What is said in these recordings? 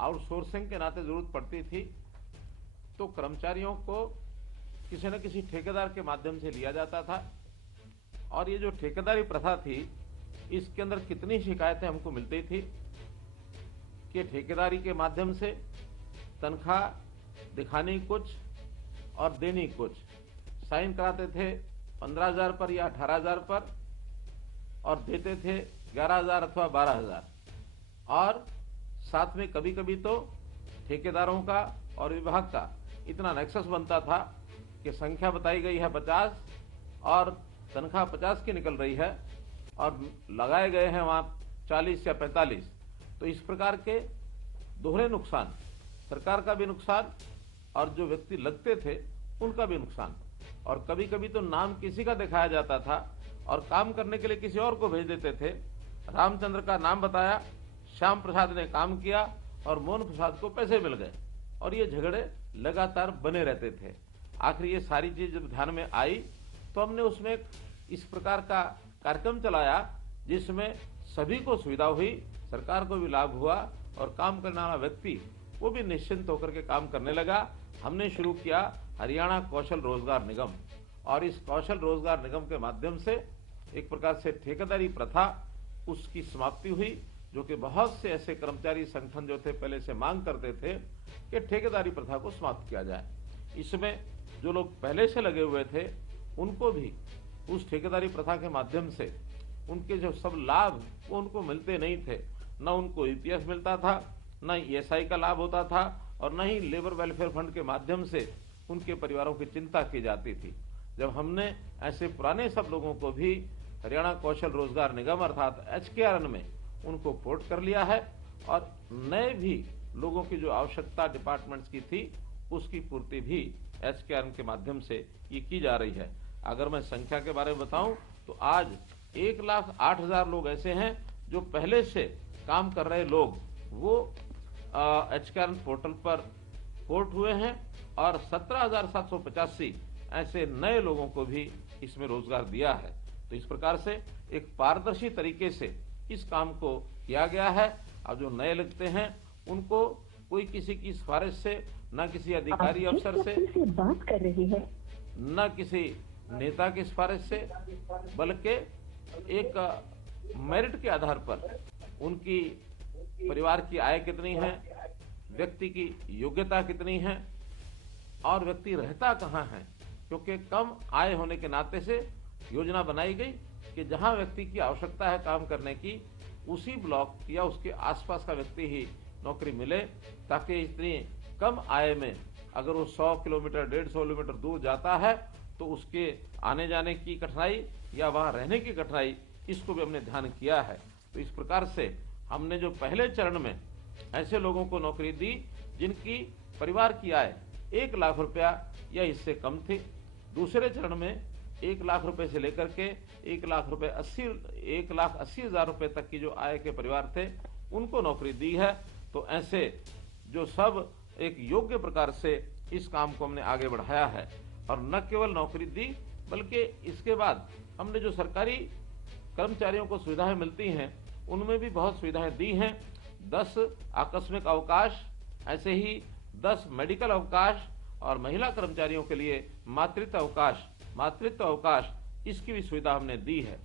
Outsourcing के नाते जरूरत पड़ती थी तो कर्मचारियों को किसी न किसी ठेकेदार के माध्यम से लिया जाता था। और ये जो ठेकेदारी प्रथा थी, इसके अंदर कितनी शिकायतें हमको मिलती थी कि ठेकेदारी के माध्यम से तनख्वाह दिखानी कुछ और देनी कुछ। साइन कराते थे 15,000 पर या 18,000 पर और देते थे 11,000 अथवा 12,000। और साथ में कभी कभी तो ठेकेदारों का और विभाग का इतना नेक्सस बनता था कि संख्या बताई गई है 50 और तनख्वाह 50 की निकल रही है और लगाए गए हैं वहां 40 या 45। तो इस प्रकार के दोहरे नुकसान, सरकार का भी नुकसान और जो व्यक्ति लगते थे उनका भी नुकसान। और कभी कभी तो नाम किसी का दिखाया जाता था और काम करने के लिए किसी और को भेज देते थे। रामचंद्र का नाम बताया, श्याम प्रसाद ने काम किया और मोहन प्रसाद को पैसे मिल गए और ये झगड़े लगातार बने रहते थे। आखिर ये सारी चीज जब ध्यान में आई तो हमने उसमें इस प्रकार का कार्यक्रम चलाया जिसमें सभी को सुविधा हुई, सरकार को भी लाभ हुआ और काम करने वाला व्यक्ति वो भी निश्चिंत होकर के काम करने लगा। हमने शुरू किया हरियाणा कौशल रोजगार निगम और इस कौशल रोजगार निगम के माध्यम से एक प्रकार से ठेकेदारी प्रथा उसकी समाप्ति हुई, जो कि बहुत से ऐसे कर्मचारी संगठन जो थे पहले से मांग करते थे कि ठेकेदारी प्रथा को समाप्त किया जाए। इसमें जो लोग पहले से लगे हुए थे उनको भी उस ठेकेदारी प्रथा के माध्यम से उनके जो सब लाभ वो उनको मिलते नहीं थे। न उनको ईपीएफ मिलता था, न ईएसआई का लाभ होता था और न ही लेबर वेलफेयर फंड के माध्यम से उनके परिवारों की चिंता की जाती थी। जब हमने ऐसे पुराने सब लोगों को भी हरियाणा कौशल रोजगार निगम अर्थात HKRN में उनको पोर्ट कर लिया है और नए भी लोगों की जो आवश्यकता डिपार्टमेंट्स की थी उसकी पूर्ति भी HKRN के माध्यम से ये की जा रही है। अगर मैं संख्या के बारे में बताऊं तो आज 1,08,000 लोग ऐसे हैं जो पहले से काम कर रहे लोग वो HKRN पोर्टल पर पोर्ट हुए हैं और 17,785 ऐसे नए लोगों को भी इसमें रोजगार दिया है। तो इस प्रकार से एक पारदर्शी तरीके से इस काम को किया गया है। अब जो नए लगते हैं उनको कोई किसी की सिफारिश से, न किसी अधिकारी अफसर से बात कर रही है, न किसी नेता की सिफारिश से, बल्कि एक मेरिट के आधार पर उनकी परिवार की आय कितनी है, व्यक्ति की योग्यता कितनी है और व्यक्ति रहता कहाँ है। क्योंकि कम आय होने के नाते से योजना बनाई गई कि जहां व्यक्ति की आवश्यकता है काम करने की उसी ब्लॉक या उसके आसपास का व्यक्ति ही नौकरी मिले, ताकि इतनी कम आय में अगर वो 100 किलोमीटर 150 किलोमीटर दूर जाता है तो उसके आने जाने की कठिनाई या वहां रहने की कठिनाई, इसको भी हमने ध्यान किया है। तो इस प्रकार से हमने जो पहले चरण में ऐसे लोगों को नौकरी दी जिनकी परिवार की आय 1 लाख रुपया या इससे कम थी, दूसरे चरण में 1 लाख रुपए से लेकर के 1,80,000 रुपए तक की जो आय के परिवार थे उनको नौकरी दी है। तो ऐसे जो सब एक योग्य प्रकार से इस काम को हमने आगे बढ़ाया है और न केवल नौकरी दी बल्कि इसके बाद हमने जो सरकारी कर्मचारियों को सुविधाएं मिलती हैं उनमें भी बहुत सुविधाएं दी हैं। 10 आकस्मिक अवकाश, ऐसे ही 10 मेडिकल अवकाश और महिला कर्मचारियों के लिए मातृत्व अवकाश इसकी भी सुविधा हमने दी है।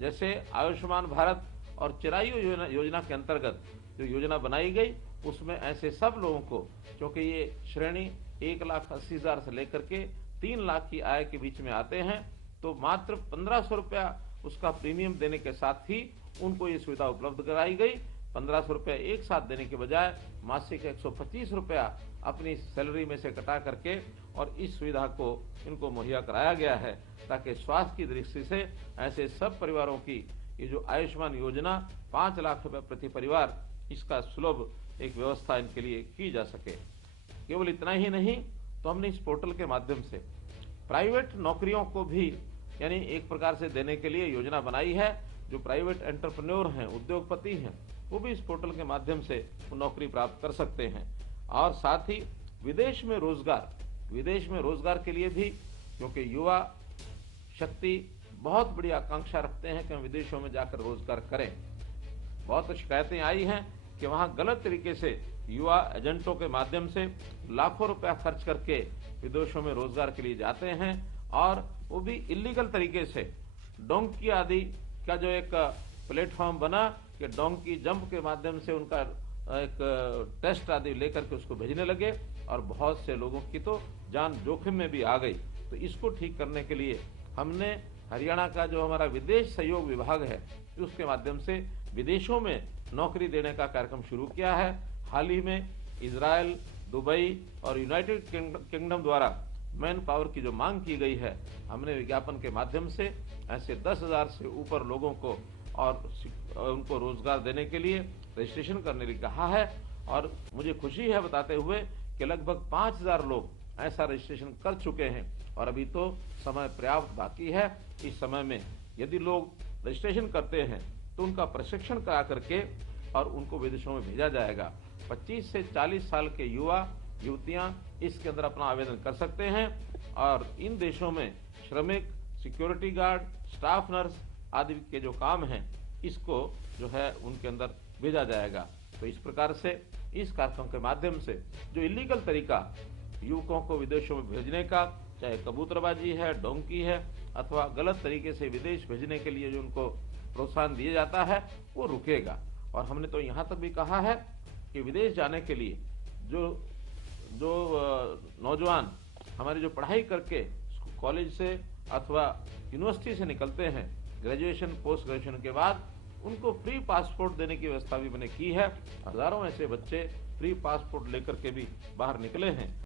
जैसे आयुष्मान भारत और चिरायु योजना के अंतर्गत जो योजना बनाई गई उसमें ऐसे सब लोगों को, क्योंकि ये श्रेणी 1,80,000 से लेकर के 3 लाख की आय के बीच में आते हैं, तो मात्र 1,500 रुपया उसका प्रीमियम देने के साथ ही उनको ये सुविधा उपलब्ध कराई गई। 1,500 रुपया एक साथ देने के बजाय मासिक 125 रुपया अपनी सैलरी में से कटा करके और इस सुविधा को इनको मुहैया कराया गया है, ताकि स्वास्थ्य की दृष्टि से ऐसे सब परिवारों की ये जो आयुष्मान योजना 5 लाख रुपए प्रति परिवार, इसका सुलभ एक व्यवस्था इनके लिए की जा सके। केवल इतना ही नहीं, तो हमने इस पोर्टल के माध्यम से प्राइवेट नौकरियों को भी यानी एक प्रकार से देने के लिए योजना बनाई है। जो प्राइवेट एंटरप्रेन्योर हैं, उद्योगपति हैं, वो भी इस पोर्टल के माध्यम से नौकरी प्राप्त कर सकते हैं। और साथ ही विदेश में रोजगार के लिए भी, क्योंकि युवा शक्ति बहुत बड़ी आकांक्षा रखते हैं कि हम विदेशों में जाकर रोजगार करें। बहुत शिकायतें आई हैं कि वहां गलत तरीके से युवा एजेंटों के माध्यम से लाखों रुपया खर्च करके विदेशों में रोजगार के लिए जाते हैं और वो भी इलीगल तरीके से। डोंकी आदि का जो एक प्लेटफॉर्म बना कि डोंकी जंप के माध्यम से उनका एक टेस्ट आदि लेकर के उसको भेजने लगे और बहुत से लोगों की तो जान जोखिम में भी आ गई। तो इसको ठीक करने के लिए हमने हरियाणा का जो हमारा विदेश सहयोग विभाग है उसके माध्यम से विदेशों में नौकरी देने का कार्यक्रम शुरू किया है। हाल ही में इजराइल, दुबई और यूनाइटेड किंगडम द्वारा मैन पावर की जो मांग की गई है, हमने विज्ञापन के माध्यम से ऐसे 10,000 से ऊपर लोगों को और उनको रोजगार देने के लिए रजिस्ट्रेशन करने के लिए कहा है। और मुझे खुशी है बताते हुए कि लगभग 5,000 लोग ऐसा रजिस्ट्रेशन कर चुके हैं और अभी तो समय पर्याप्त बाकी है। इस समय में यदि लोग रजिस्ट्रेशन करते हैं तो उनका प्रशिक्षण करा करके और उनको विदेशों में भेजा जाएगा। 25 से 40 साल के युवा युवतियां इसके अंदर अपना आवेदन कर सकते हैं और इन देशों में श्रमिक, सिक्योरिटी गार्ड, स्टाफ नर्स आदि के जो काम हैं इसको जो है उनके अंदर भेजा जाएगा। तो इस प्रकार से इस कार्यक्रम के माध्यम से जो इलीगल तरीका युवकों को विदेशों में भेजने का, चाहे कबूतरबाजी है, डोंकी है अथवा गलत तरीके से विदेश भेजने के लिए जो उनको प्रोत्साहन दिया जाता है वो रुकेगा। और हमने तो यहाँ तक भी कहा है कि विदेश जाने के लिए जो नौजवान हमारी जो पढ़ाई करके कॉलेज से अथवा यूनिवर्सिटी से निकलते हैं, ग्रेजुएशन पोस्ट ग्रेजुएशन के बाद उनको फ्री पासपोर्ट देने की व्यवस्था भी मैंने की है। हजारों ऐसे बच्चे फ्री पासपोर्ट लेकर के भी बाहर निकले हैं।